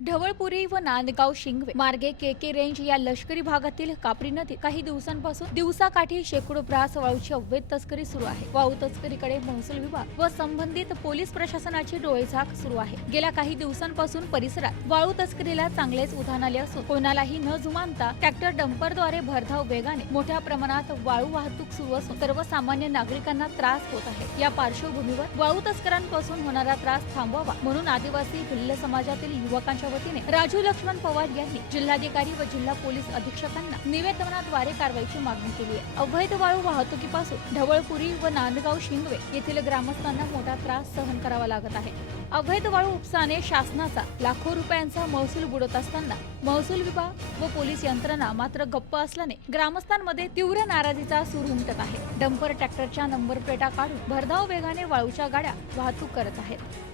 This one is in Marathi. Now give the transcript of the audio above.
ढवळपुरी व नांदगाव शिंगवे मार्गे के के रेंज या लष्करी भागातील कापरी नदी काही दिवसांपासून दिवसाकाठी शेकडो ब्रास वाळूची अवैध तस्करी सुरू आहे. वाळू तस्करीकडे महसूल विभाग व संबंधित पोलीस प्रशासनाची डोळेझाक सुरू आहे. गेल्या काही दिवसांपासून परिसरात वाळू तस्करीला चांगलेच उधाण आले असून कोणालाही न जुमानता ट्रॅक्टर डंपरद्वारे भरधाव वेगाने मोठ्या प्रमाणात वाळू वाहतूक सुरू असून सर्वसामान्य नागरिकांना त्रास होत आहे. या पार्श्वभूमीवर वाळू तस्करांपासून होणारा त्रास थांबवावा म्हणून आदिवासी भिल्ल समाजातील युवकांच्या वतीने राजू लक्ष्मण पवार यांनी जिल्हाधिकारी व जिल्हा पोलीस अधीक्षकांना निवेदनाद्वारे कारवाईची मागणी केली आहे. अवैध वाळू वाहतुकीपासून ढवळपुरी व नांदगाव शिंगवे येथील ग्रामस्थांना मोठा त्रास सहन करावा लागत आहे. अवैध वाळू उपसाने शासनाचा लाखो रुपयांचा महसूल बुडत असताना महसूल विभाग व पोलीस यंत्रणा मात्र गप्प असल्याने ग्रामस्थांमध्ये तीव्र नाराजीचा सूर उमटत आहे. डंपर ट्रॅक्टरच्या नंबर प्लेटा काढून भरधाव वेगाने वाळूच्या गाड्या वाहतूक करत आहेत.